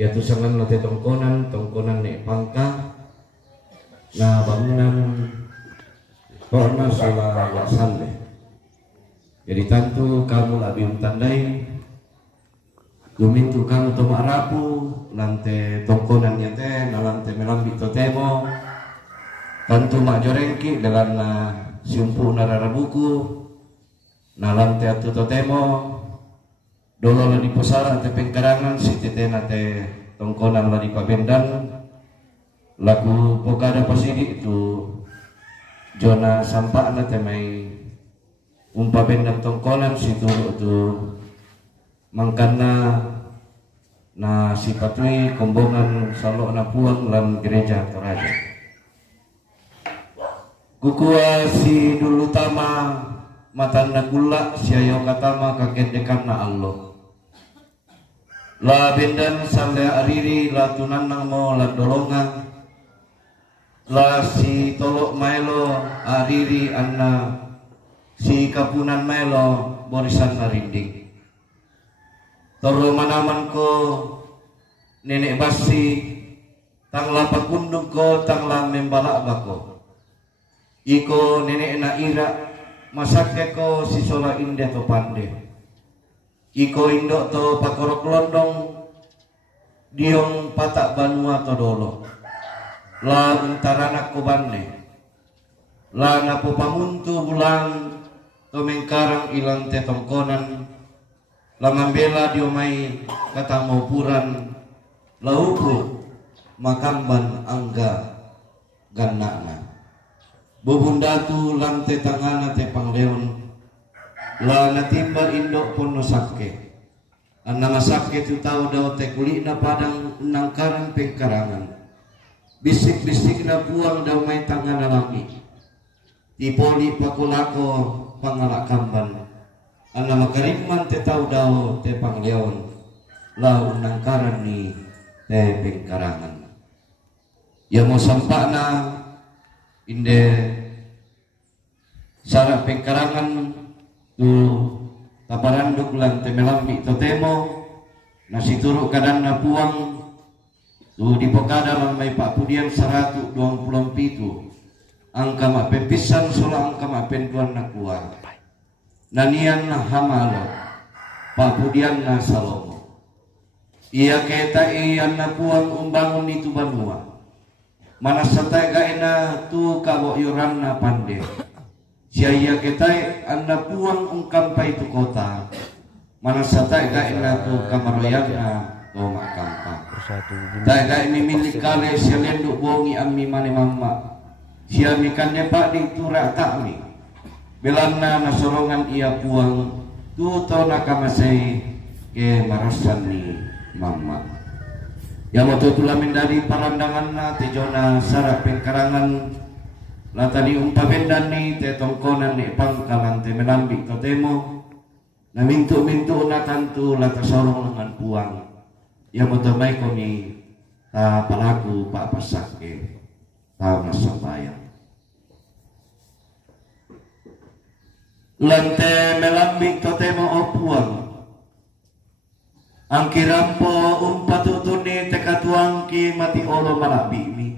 Ya tusangan na tongkonan ni pangka na bangunan korna sula wasale. Jadi tentu kamu lebih tandai gumintu kamu to marapu lante tongkonannya teh na lante melambi totemo tentu mak jorengki dengan siumpu nararabuku na lante atu totemo dolo la di posara te pengkarangan si tetena te tongkonan la di pabendan laku pokada pasidi itu jona sampak na te mai bendan tongkonan si turu tu mangkana na si patui kombongan salok na puang lan gereja Toraja kukua si dulu tama matanda gula siayo katama kakek dekan na Allah la bendan sale ariri la tunanang mo la dolongan la si tolok maelo ariri anna si kapunan maelo borisan narinding toro manaman ko nenek basi tangla pakundung ko tangla membalak bako iko nenek na ira masake ko si sola inde to pande iko indo to pakorok londong diong patak banua to dolo la untarana ko banne la napo pamuntu bulang to mengkarang ilang te tongkonan la mambela diomai kata maupuran lauku makamban angga gannana bubundatu lante tangana te pangleon la natimba indok pono sakke anna masakke tu tau daw te kulina padang nangkaran pengkarangan bisik-bisik na buang daw may tangana lagi tipoli pakulako pangalakamban anna makarimman te tau daw te pangleon la nangkaran ni te pengkarangan ya mo sampana inde sara pengkarangan tu taparanduk lan temelambi totemo nasi turuk kadan na puang tu di pokada lan may papudian 127 angka mak pepisan sola angka mak penduan na kuang nanian na hamalo papudian na salomo iya keta iyan na puang umbangun itu banua mana satay gaina tu kabo yuran na pande siya kita anda puang ungkam pa itu kota mana satay gaina tu kamaroyan na to makampa tay gaina milik kale siya lenduk bongi ammi mane mamma siya mikanya pak di turak takmi belanna nasorongan ia puang tu to nakamasay ke marasan ni mamma yang mau tulamin dari parandangan na tejona sarap pengkarangan la tadi bendan ni te tongkonan ni pangkalan te melambi totemo na mintu na tantu la tasorong dengan puang yang mau tamay ko ni ta palaku pa pasake ta masabayang lante melambi totemo o puang ang kirampo umpatutuni tekatuangki mati olo malabi mi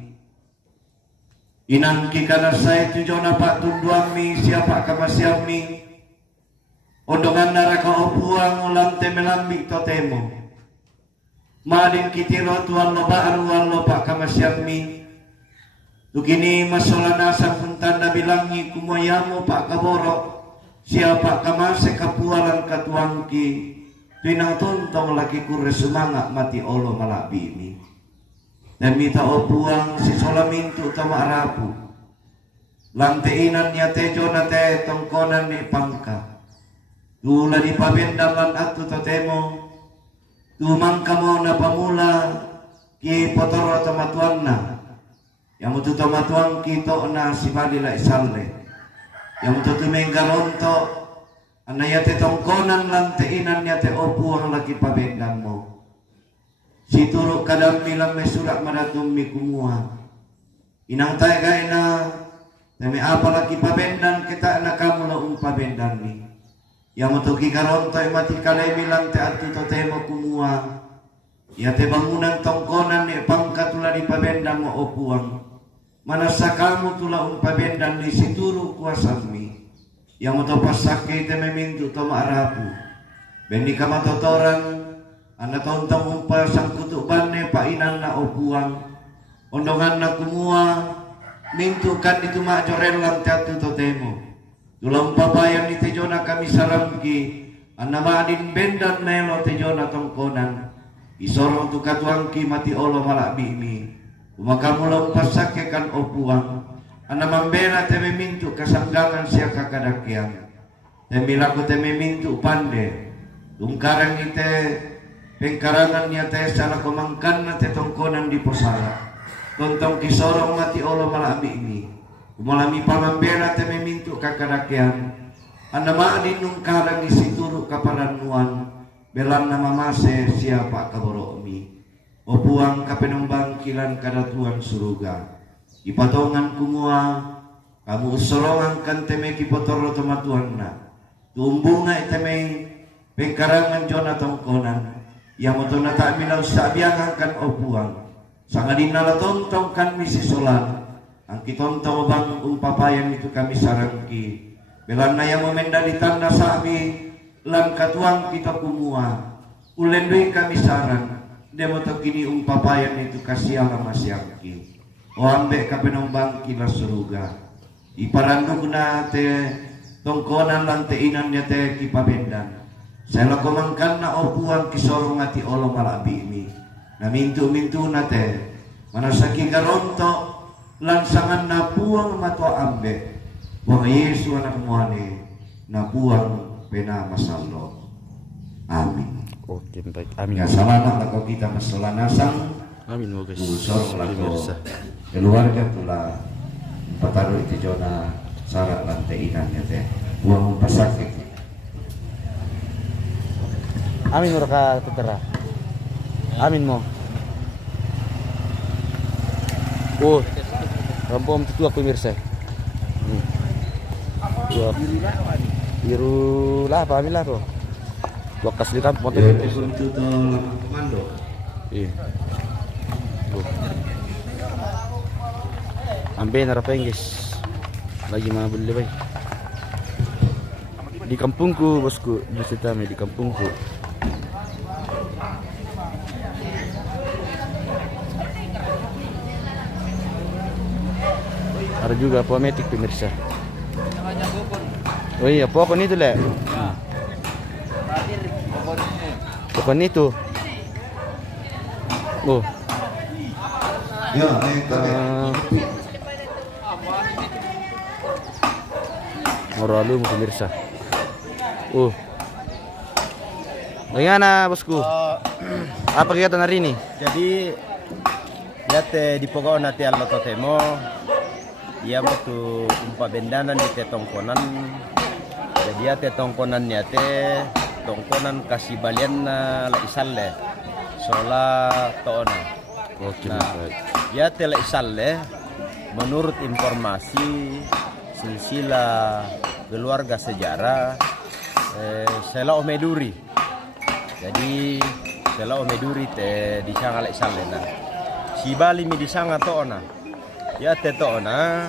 inangki kanasay tujona pak tunduami siapa kamasiami ondongan naraka opuang ulang temelambi totemo madin kitiro tuan lo baaruan lo pak kamasiami tukini masolana puntan nabilangi kumoyamu pak kaboro siapa kamase kapualan katuangki tinang tontong lagi kure semangat mati olo malabi ini dan minta opuang si solamintu tama arapu lanteinan nya tejo na te tongkonan ni pangka tula di pabendangan atu totemo tu mangka mo na pamula ki potoro tamatuan na yang mutu tamatuan kito na si balila isale yang mutu tumenggaronto anaya te tongkonan lanteinan nya te opuang lagi pabendang mo si turuk kadam milang me surat madatum mi kumua inang tay gaina teme apa lagi pabendan kita na kamu lo pabendan ni yang mutuki karonto mati kale milang te atu totemo kumua Ya te bangunan tongkonan ni pangkat tula di pabendang mo opuang. Manasa kamu tula pabendang di situru kuasami. Yang mo to pasake te memintu to maarapu. Bendi ka matotoran ana tontong umpa sang kutuban ne painan na opuang. Ondongan na kumua mintu kan itu majorel lang tatu totemo. Tulang pabayan ni tejona kami salamki. Ana maadin bendan melo tejona tongkonan. Isorong tu katuangki mati olo malak bimi. Umakamu lompasake kan opuang. Ana mambela teme mintu kasanggangan siya kakadakian. Temilaku teme mintu pande. Tungkarang ite pengkarangan niya te salah komangkan na te tongkonan di posala. Tontong kisorong mati olo malak bimi. Umalami pamambela teme mintu kakadakian. Ana maadin nungkarang isituru kaparanuan. Belang nama mase siapa kaboromi. Opuang kapenumbang kilan kadatuan suruga. Ipatongan kumua. Kamu usolongan kan teme kipotoro tomatuan na. Tumbunga iteme pengkarangan jona tongkonan. Yang motona tak milau sabiangan kan opuang. Sangadina la tontong kan misi solan. Ang kitontong bang umpapayan itu kami sarangki. Belang na yang memendali tanda sabi. Lan katuang kita kumua ulendui kami saran demo to kini umpapayan itu kasih ala masyaki o ambe kapenombang kila suruga iparandog na te tongkonan lan te inan niya te kipabendan saya lakomangkan na opuang kisorong ati olo malabi mi na mintu na te manasaki garonto lansangan na puang mato ambe buang Yesu anak muane na puang pena masalo. Amin. Oke, baik. Amin. Ya salana lako kita masalanasang. Amin mo guys. Usor lako keluarga tula pataru iti jona sarat lantai inan ya teh. Buang pasakit. Amin mo ka tutara. Amin mo. Oh. Rampom tutu aku mirsa. Dua biru lah, pahami lah tuh. Dua kasih kan motor itu komando. Iya. Ambil narapain guys. Lagi mana beli bay? Di kampungku bosku, di Setame di kampungku. Ada juga pometik pemirsa. Oh iya, pohon itu le. Pohon itu. Oh. Ya, Moralu pemirsa. Bagaimana bosku? Apa kegiatan hari ini? Jadi lihat di pokok nanti Allah totemo. Ia waktu umpa bendanan di tetongkonan. Jadi ya tetongkonan ya tongkonan kasih balian la isalle. Sola toona. Oke, Nah, ya tela isalle menurut informasi silsilah keluarga sejarah Sela Omeduri. Jadi Sela Omeduri te di sanga la isalle na. Si Bali mi di sanga toona. Ya te toona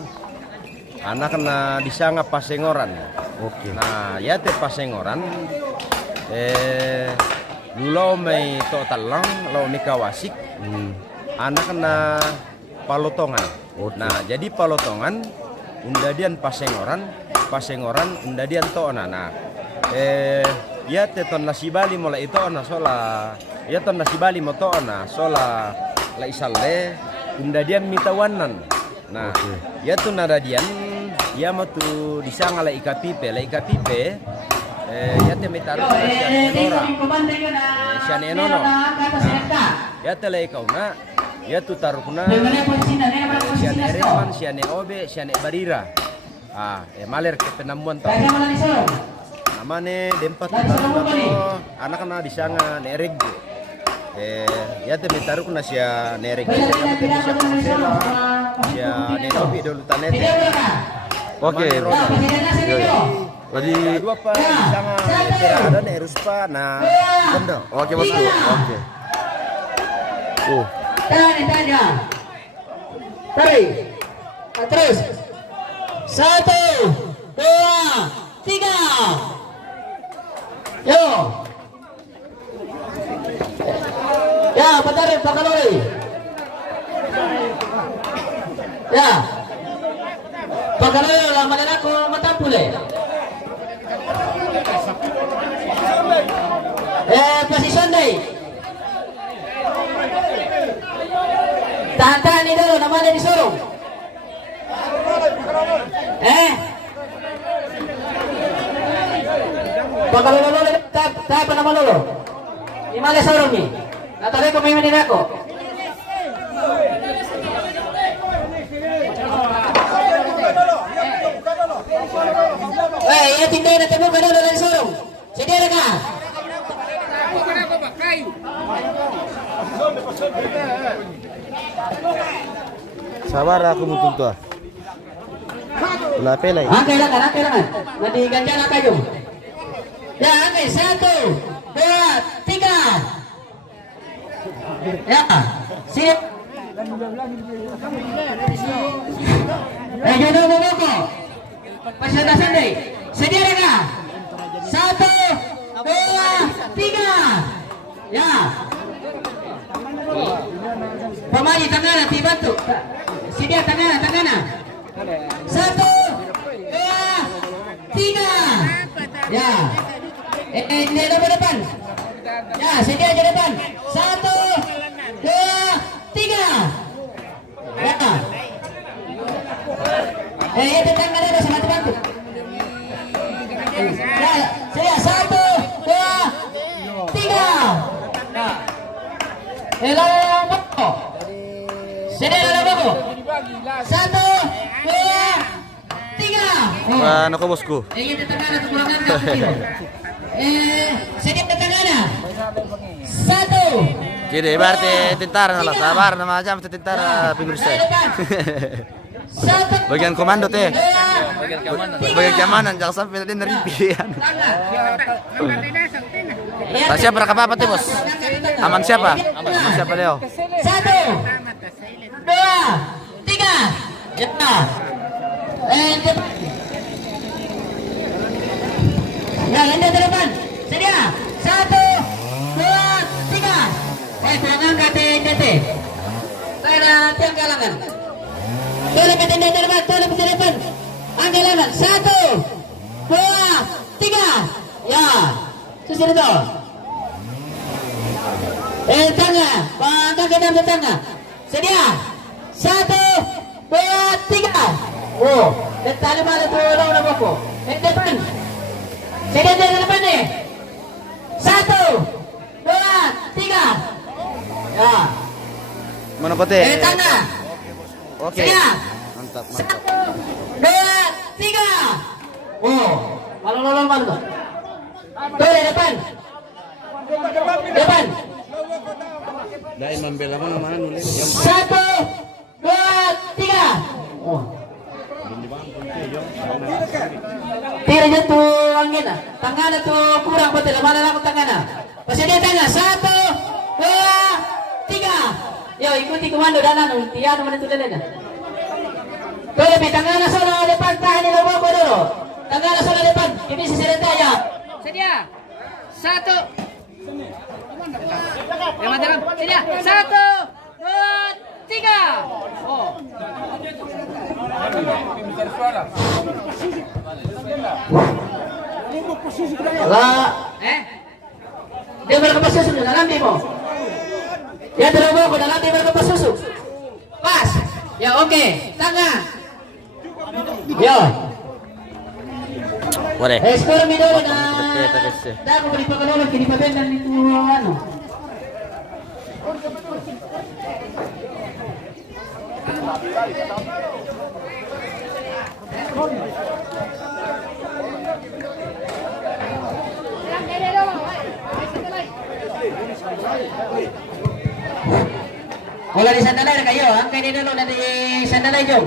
anak na di sanga pasengoran. Oke. Nah, ya te pasengoran lo may totalang lo ni kawasik anak na palotongan. Nah, jadi palotongan undadian pasengoran undadian toona. Nah, ya te ton nasibali mo la ito na sola. Ya ton nasibali mo toona sola la isalle undadian mitawanan. Nah, ya tu naradian ya matu disanga la ikapipe ya te mitaru siane enono. Ya te la ikauna ya tu tarukna siane Reman, siane Obe, siane Barira. Maler ke penamuan tau namane dempat taruh anak na disanga nereg. Ya te mitarukna sia nereg sia nenobi dulu tanete. Oke. Jadi dua pa disanga ada neruspa na kondo. oke bosku. Oke. Tahan ya. Tarik. Terus. 1, 2, 3. Yo. Ya, patarin pakalori. Ya. Pakalori lama na ako matapule. Posisyon day. Tahan-tahan ni dulu, namanya disuruh. Baka lolo, tayo pa naman lolo. Imali suruh ni. Natali ko may manin ako. Iya tinday na temo ka lolo dari suruh. Sedia ka. Sabar aku mau tuntut. Pelai. Kailangan. Nadiganyan na kayo. Ya, okay. 1, 2, 3. Ya, siap. Jodoh mo ko. Presentasan deh. Sedia ka. 1, 2, 3. Ya. Pemain tangan dibantu. Sedia tangan. 1, 2, 3. Ya. Ini nomor depan. Ya, sedia aja depan. 1, 2, 3. Ya. Itu tangan ada sama dibantu. Ya, sedia 1, 2, 3. Lalu sedia lalu 1, 2, 3. Ano ko bosku? Ingin tetangana kekurangan kamu kilo. Sedia tetangana. 1. Kini berarti tentara lah, sabar nama aja macam tentara pemirsa. 1. Bagian komando teh. Bagian keamanan jangan sampai tadi neripian. Tak siapa rekam apa teh bos? Aman siapa? Aman siapa Leo? 1, 2, 3. Ya. Yang anda depan. Sedia. 1, 2, 3. Tangan KTNDT. Saya tiang galangan. Tolong KTNDT depan. Tolong ke depan. Anggalangan. 1, 2, 3. Ya. Sudah itu. Tengah. Pangkat ke dalam tengah. Sedia. 1, 2, 3. Oh, tali mana tu orang nak apa? Depan. Sedia di depan ni. 1, 2, 3. Ya. Mana kote? Tengah. Oke. Sedia. Mantap. 1, 2, 3. Oh, malu tu. Tuh depan. Depan. Dai membela mana nulis. 1, 2, 3. Oh. Tira jatuh angin ah. Tangan itu kurang betul. Mana aku tangan ah. Pasal dia tengah. 1, 2, 3. Yo ikuti komando dalam. Tiada mana tu dalam. Tuh lebih tangan solo depan tahan di bawah dulu. Tangan solo depan. Ini sisi aja. Sedia. 1. Yang mana? Sedia. 1, 2, 3. Oh. Lah, dia berkepas susu dalam demo. Dia terlalu ke dalam dia berkepas susu. Pas. Ya oke. Tangan. Yo. Boleh. Sekarang video na. Dah aku beri pengalaman kini pabenan itu ano. Wala di sandalay na kayo, ang kayo nilo na di sandalay nyo.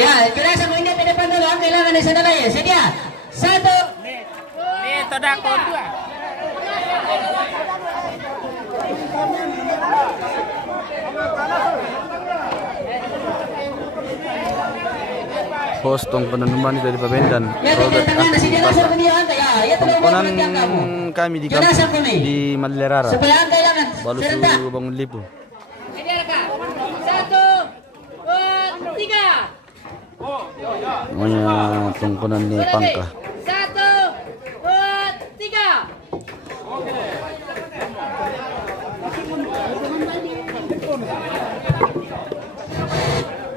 Ya, kira mo hindi depan dulu, ang kailangan di sandalay. Sedia. 1. Dito dako dua. Host tong penanaman dari Pabendan. Ya, di tengah nasi dia nasar ke dia angkat ya. Ya terlalu Komponan banyak kamu. kami di Jangan asal kami. di Madlerara. Supaya angkat jangan. Baru Serentak. suruh bangun lipu. Ini Kak. 1, 2, 3. Namanya tongkonan ni Pangka. 1, 2, 3.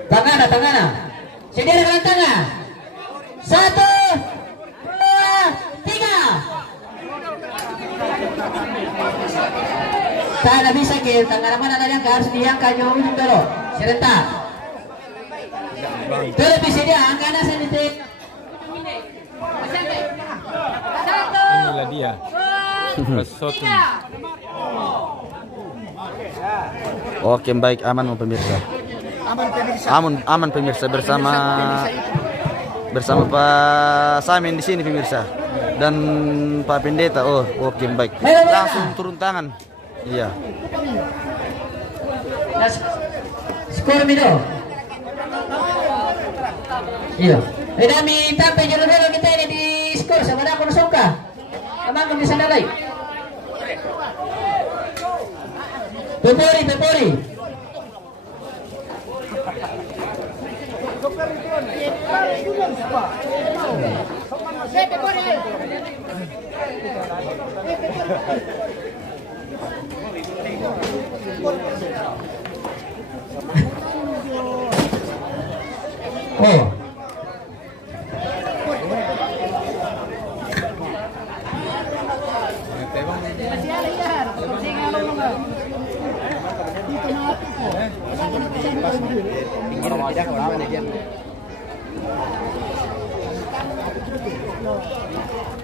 Tangan. Sedia dengan tangan. 1, 2, 3. Tak ada bisa ke tangan mana ada yang harus diangkat jauh dulu. Serentak. Terus bisa dia angkat sendiri. 1. Inilah dia. 2, 3. Oke, baik, aman pemirsa. Aman pemirsa bersama Pak Samin di sini pemirsa dan Pak Pendeta. Oh, oke, baik. Langsung turun tangan. Iya. Skor Mido. Iya. Kami tampil jodoh kita ini di skor sama aku Nusoka. Amang kami sana lagi. Pepori. Oh.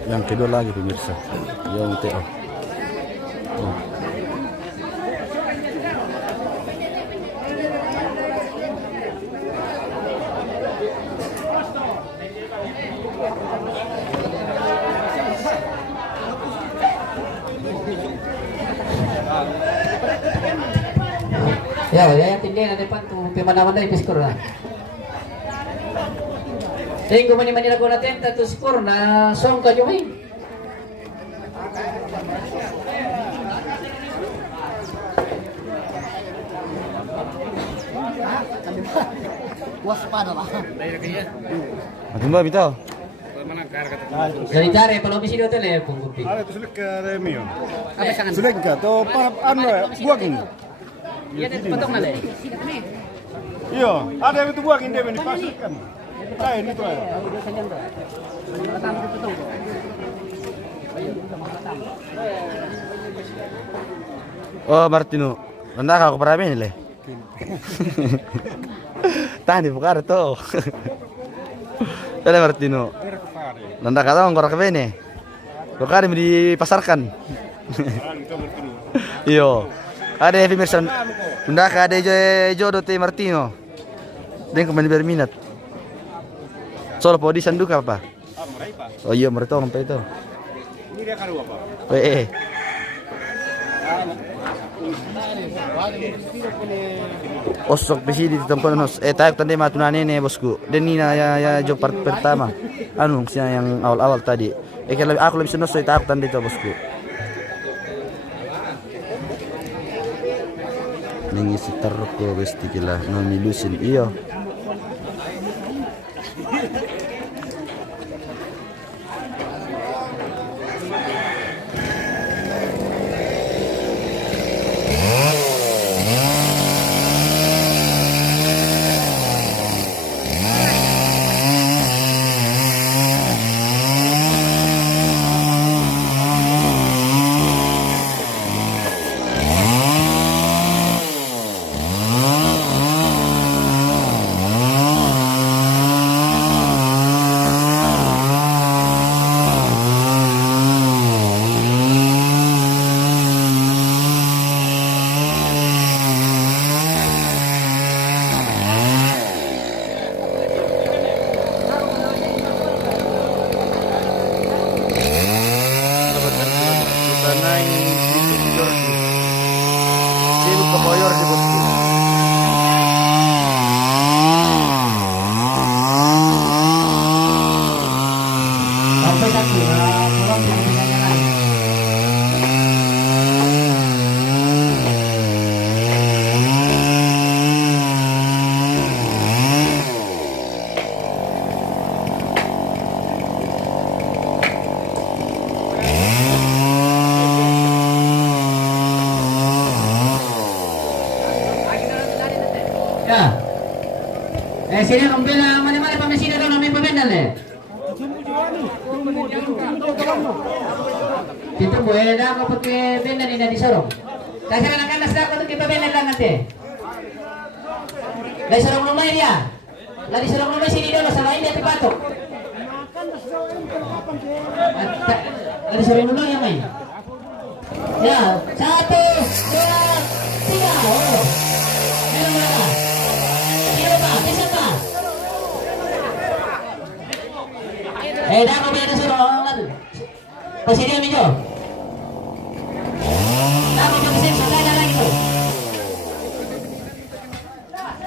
Yang kedua lagi pemirsa. Yang TO. Oh. Ya, yang tinggi na depan tu pemanaman dari skor lah. Tinggu mani lagu natin tu skor na song ka jumay. Waspada lah. Atin ba bitaw? Dari cari kalau bisi hotel ya punggupi. Ada tu sulit ke Remio. Sulit ke? Tu para anu buangin. Iya, potong na le. Iya, ada yang itu buangin dia ni pasirkan. Lain itu aja. Oh, Martino. Nanda ka ko para le. Tani bukan to. Tadi Martino. Nanda ka tahu korak bene. Bukan dipasarkan. Iyo. Ada pemirsa. Nanda ka ada jodoh te Martino. Dan kembali berminat. Solo podi sanduk apa? Oh iya, mereka sampai itu. Ini dia karu apa? Osok besi di tempat nos. Tayo tanda matunane ne bosku. Dan ini ya job part pertama. Anu siya yang awal-awal tadi. Kalau aku lebih senang saya tayo tanda itu bosku. Nangisi teruk ko besti kila non nilusin iyo. Koyor di bosku. Sampai satu, pulang dengan yang lain. Ya. Sini kumpila mana-mana pamesina daw namin pabendal eh. Dito boy, na ako pakai bendal ini di sorong. Kasi anak-anak sa ako to kipabendal lang nanti. Dari sorong rumah dia. Dari sorong rumah sini dulu sa lain dia terpatok. Dari sorong rumah yang main. Ya, 1, 2, 3. Oh. Meron mo na. Sino ba? Isa pa. Dah ako bilang suruh pasir dia minjo. Dah ako pasir sudah ada lagi tu.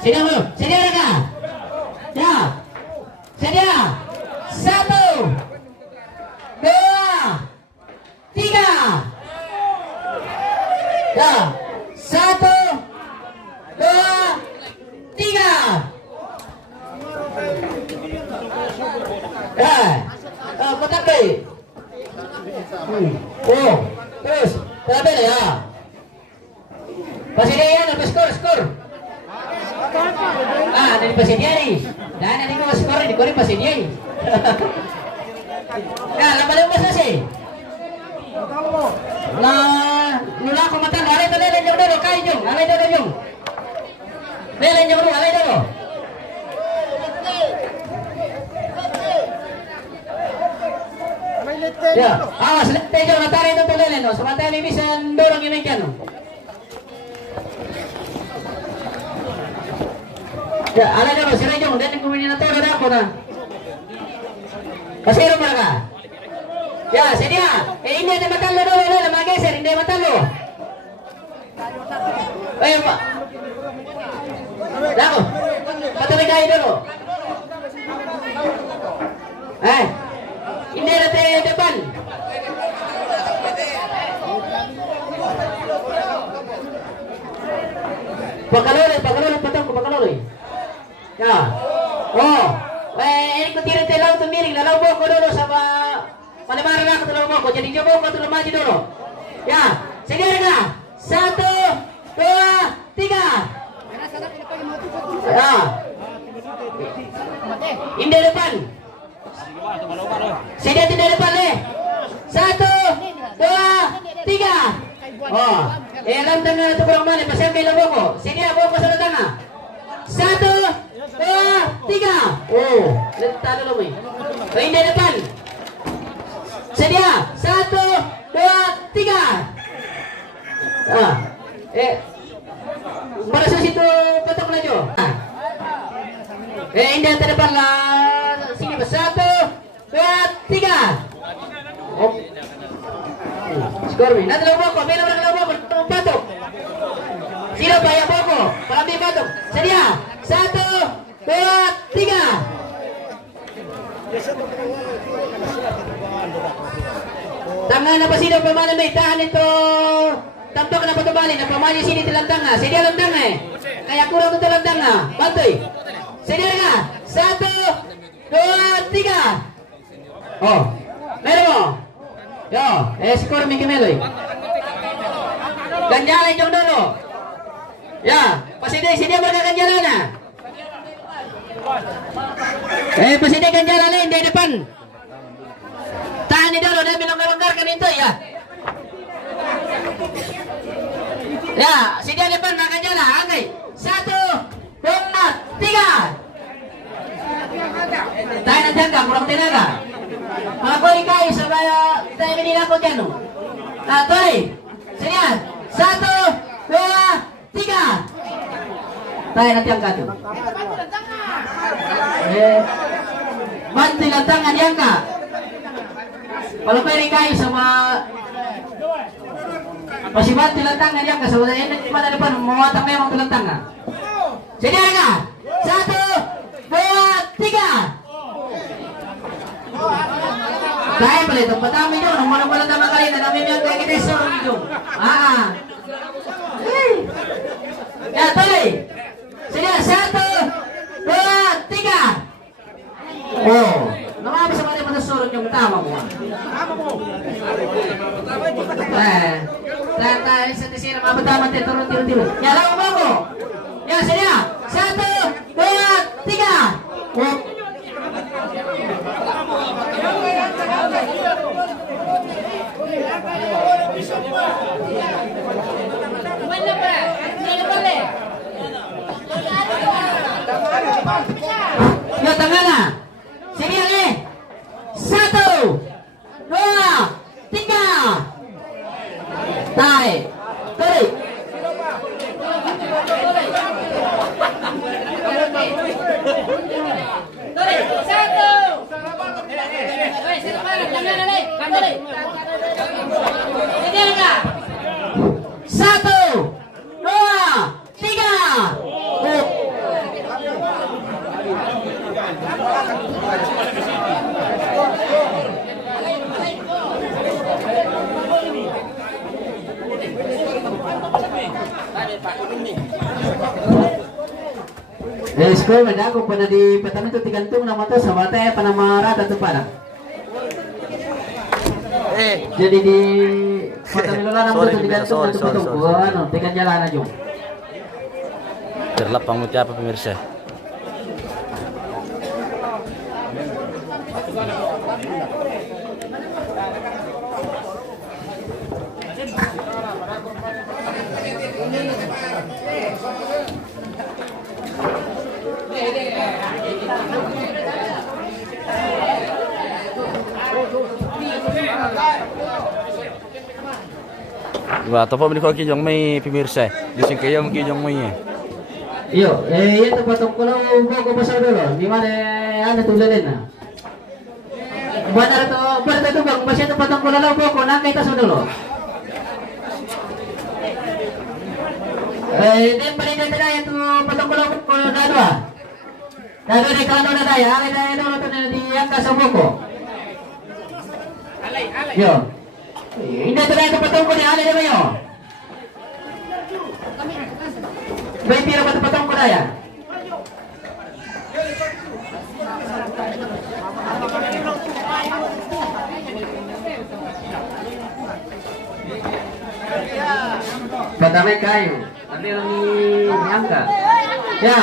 Sedia belum? Sedia ada kah? Ya. Sedia. 1, 2, 3. Ya. 1, 2, 3. Kotak ke? Oh, terus berapa ya? Pasir dia apa skor? Dari pasir dia ni. Dan nanti kau skor ni, kau ni pasir dia ni. Nah, lama lepas sih. Lah, nula aku mata lari tu lele jauh dulu, kai jung, lari dulu jung. Lele jauh dulu, lari dulu. Ya, awas tejo natari itu lele no, sementara ini bisa dorong ini kan. Ya, ala dulu, sini jung, dan kemudian natari dah aku dah. Kasih mereka. Ya, sedia. Ini ada mata lo dulu, lele mageser, ini mata lo. Pak. Lagu, mata megai dulu. Ini ada depan. Pakalori, pakalori. Ya. Oh. Ini kutirin telau tu miring, lalau boko dulu sama mana-mana aku telau boko. Jadi coba boko telau maju dulu. Ya. Sedia enggak? 1, 2, 3. Ya. Ini depan. Sedia di depan le. 1, 2, 3. Oh, alam tengah tu kurang mana pasal kilo boko. Sedia boko sa tengah. 1, 2, 3. Oh, letak dulu mi. Ini depan. Sedia. 1, 2, 3. Merasa situ petok laju. Ini depan lah. Sini 1, 2, 3. Oh. Skor mi. Nanti lawan boko, bela orang lawan boko, patok. Sila bayar boko, palambi patok. Sedia. 1, 2, 3. Tangan apa sih pemain may tahan itu. Tampak na patubali na pamain sini telantang na. Sedia lantang eh. Kaya kurang tu telantang na. Bantuy. Sedia ka. 1, 2, 3. Oh. Meron mo. Yo, skor mi kemeloy. Ganjalan jong dulu. Ya, paside sedia berganjalan na. Paside ganjalan di depan. Tahan ni dulu dan melonggar-longgarkan itu ya. Ya, sedia depan makan jalan. Angkai. 1, 2, 3. Tahan na jangka, kurang tenaga. Makoy kayo supaya tayo binila ko dyan. Toy, sedia. 1, 2, 3. Tayo na jangka tu. Bantu lantangan jangka. Kalau kayo kayo sama Masih bantu lantangan dia kasih udah ini cuma dari depan muatan memang lantangan. Jadi enggak? 1, 2, 3. Kaya pala ito, patami nyo, nung malang tama kayo, nanami nyo kayo kita sa orin nyo. Ya, tuloy. Sige, 1, 2, 3. Oh, namami sa mga mga surot yung tama mo. Tayo sa tisira, mabataman tayo, turun. Ya, lawa mo ko. Ya, sige, 1, 2, 3. Oh. Yo, tengah na. Sini lagi. 1, 2, 3. Tarik. Tarik. Tarik. 1, 2, 3. Sekolah ada aku pada di petani itu digantung nama tuh sama teh panamara atau pada. Jadi di petani lola nama tuh digantung atau potong buah, no, tekan jalan aja. Terlapang apa pemirsa. Wah, topo beli kaki jong may pemirsa. Dising kayo mungkin jong may. Iyo, itu potong kulau gua pasal dulu. Di mana ada tulen na. Benar tuh bang, masih itu potong kulau gua nak kita sudah dulu. Ini paling tidak itu potong kulau dua. Dado di kano na daya, kita itu tuh di angka saboko. Yo. Ini itu potong kulau ada di mana? Baik tira potong kulau ya. Pertama kayu, tapi yang diangkat. Ya.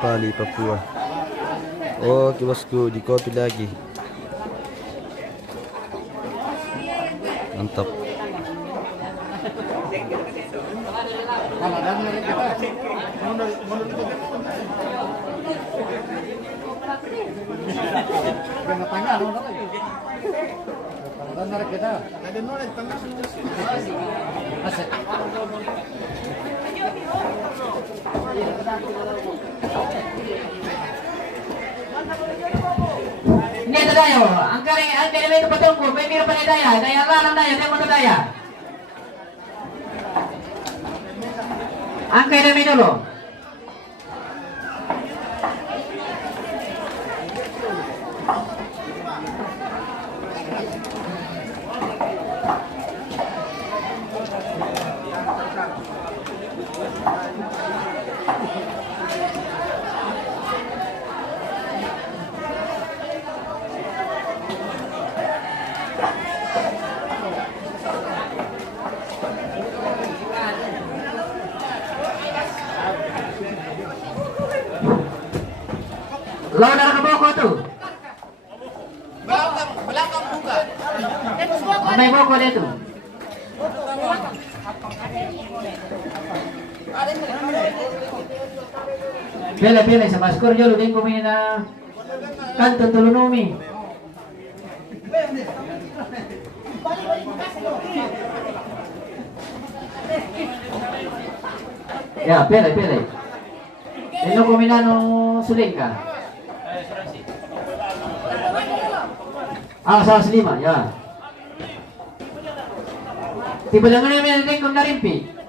Bali, Papua. Oke bosku, di kopi lagi. Mantap. Ini ada daya, angka itu petungku, pemir pada daya lalang daya, demo daya. Angka ini dulu. Lawan darah ke bawah tuh. Belakang buka. Sampai bawah dia tuh. Pele sa maskor jolo din ko may na kanto tulunumi. Ya, pele. Eno ko minano suling ka. Ah, 105, ya. Tiba lang namin din kung narimpi.